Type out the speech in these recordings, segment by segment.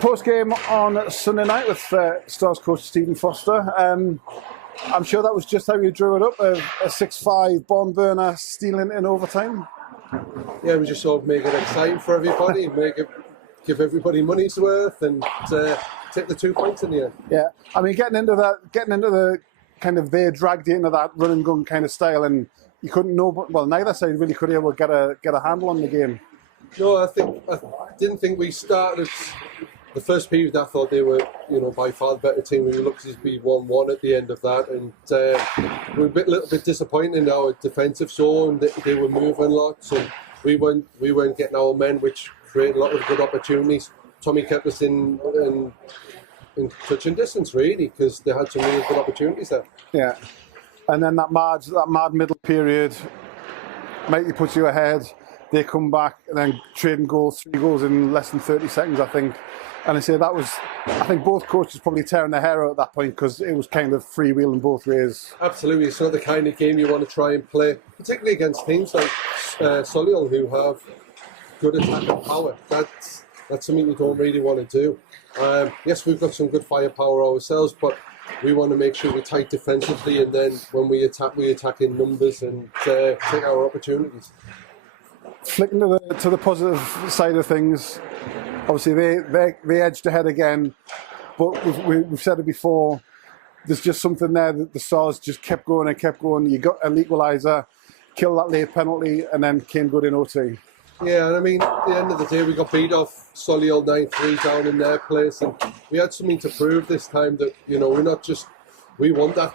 Post game on Sunday night with Stars coach Stephen Foster. I'm sure that was just how you drew it up, a 6-5 barn burner stealing in overtime. Yeah, we just sort of make it exciting for everybody, give everybody money's worth, and take the 2 points in the end. Yeah, I mean, getting into the kind of they dragged you into that run and gun kind of style, and you couldn't know. Well, neither side really could able to get a handle on the game. No, I didn't think we started. The first period, I thought they were, by far the better team. We were lucky to be 1-1 at the end of that, and we were a little bit disappointed in our defensive zone. They were moving lots, and we weren't getting our men, which created a lot of good opportunities. Tommy kept us in touching distance, really, because they had some really good opportunities there. Yeah, and then that mad middle period, Mikey puts you ahead. They come back and then trading goals, 3 goals in less than 30 seconds, I think. And I say I think both coaches probably tearing their hair out at that point because it was kind of freewheeling both ways. Absolutely, it's not the kind of game you want to try and play, particularly against teams like Solihull, who have good attacking power. That's something you don't really want to do. Yes, we've got some good firepower ourselves, but we want to make sure we're tight defensively, and then when we attack in numbers and take our opportunities. Flicking to the positive side of things, obviously they edged ahead again, but we've said it before. There's just something there that the Stars just kept going and kept going. You got an equaliser, kill that late penalty, and then came good in OT. Yeah, and I mean, at the end of the day, we got beat off Solihull 9-3 down in their place, and we had something to prove this time that we want that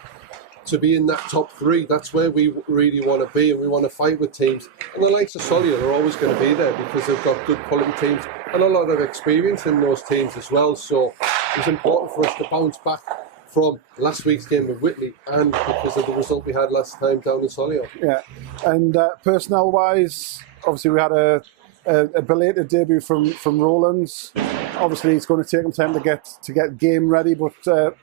to be in that top 3. That's where we really want to be, and we want to fight with teams. And the likes of Solihull are always going to be there because they've got good quality teams and a lot of experience in those teams as well. So it's important for us to bounce back from last week's game with Whitley and because of the result we had last time down in Solihull. Yeah, and personnel-wise, obviously we had a belated debut from Rowlands. Obviously, it's going to take them time to get game ready, but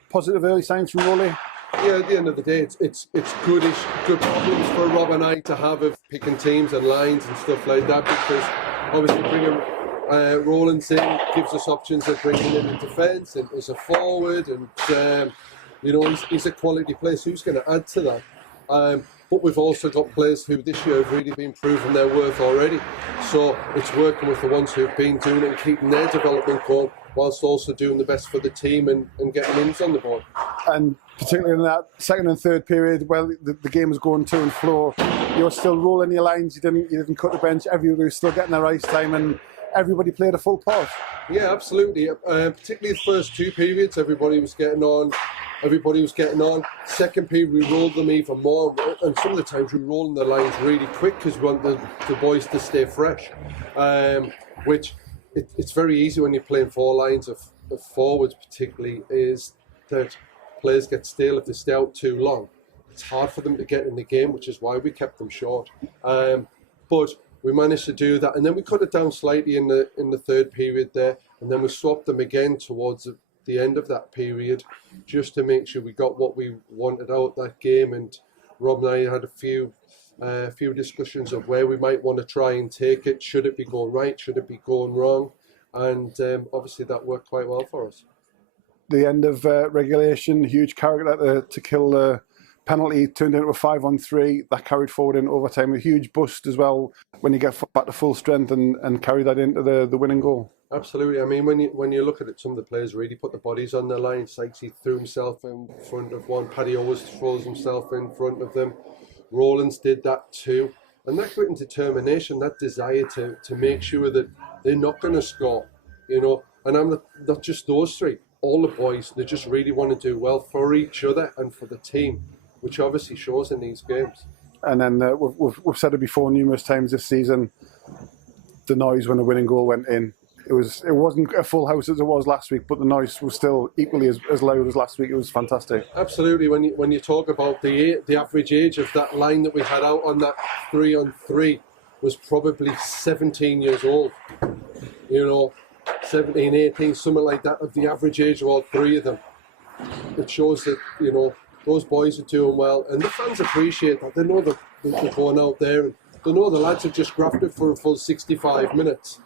positive early signs from Rowley. Yeah, at the end of the day, it's good problems for Rob and I to have of picking teams and lines and stuff like that, because obviously bringing Rowlands in gives us options of bringing him in defence and as a forward, and he's a quality player, so who's going to add to that? But we've also got players who this year have really been proving their worth already. So it's working with the ones who've been doing it and keeping their development going, whilst also doing the best for the team and getting wins on the board. And particularly in that second and third period, well, the game was going to and fro. You were still rolling your lines. You didn't cut the bench. Everybody was still getting their ice time, and everybody played a full part. Yeah, absolutely. Particularly the first 2 periods, everybody was getting on. Second period, we rolled them even more, and some of the times we were rolling the lines really quick because we want the boys to stay fresh. Which it's very easy when you're playing 4 lines of forwards, particularly, is that players get stale if they stay out too long. It's hard for them to get in the game, which is why we kept them short. But we managed to do that, and then we cut it down slightly in the third period there, and then we swapped them again towards the end of that period, just to make sure we got what we wanted out that game. And Rob and I had a few discussions of where we might want to try and take it. Should it be going right? Should it be going wrong? And obviously that worked quite well for us. The end of regulation, huge character to kill the penalty, turned into a 5-on-3 that carried forward in overtime. A huge boost as well when you get back to full strength and carry that into the winning goal. Absolutely. I mean, when you look at it, some of the players really put the bodies on the line. Sykesy threw himself in front of one. Paddy always throws himself in front of them. Rowlands did that too. And that grit and determination, that desire to make sure that they're not going to score, And I'm not just those 3. All the boys, they just really want to do well for each other and for the team, which obviously shows in these games. And then we've said it before numerous times this season, the noise when the winning goal went in. It wasn't a full house as it was last week, but the noise was still equally as loud as last week. It was fantastic. Absolutely. When you talk about the average age of that line that we had out on that 3-on-3 was probably 17 years old. 17, 18, something like that, of the average age of all 3 of them. It shows that, those boys are doing well, and the fans appreciate that. They know that they're going out there, and they know the lads have just grafted for a full 65 minutes.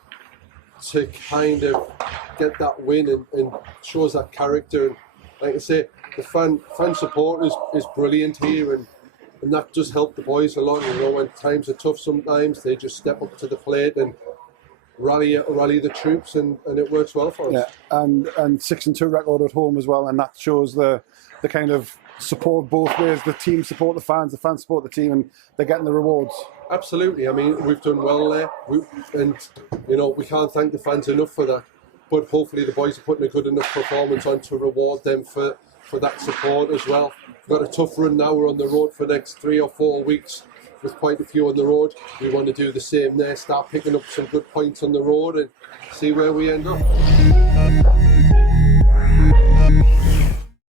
to kind of get that win and shows that character. And like I say, the fan support is brilliant here, and that does help the boys a lot. You know, when times are tough sometimes, they just step up to the plate and rally the troops, and it works well for us. Yeah, and 6-2 record at home as well, and that shows the kind of support both ways. The team support the fans support the team, and they're getting the rewards. Absolutely. I mean, we've done well there, and you know, we can't thank the fans enough for that. But hopefully the boys are putting a good enough performance on to reward them for that support as well. We've got a tough run now. We're on the road for the next 3 or 4 weeks with quite a few on the road. We want to do the same there, start picking up some good points on the road and see where we end up.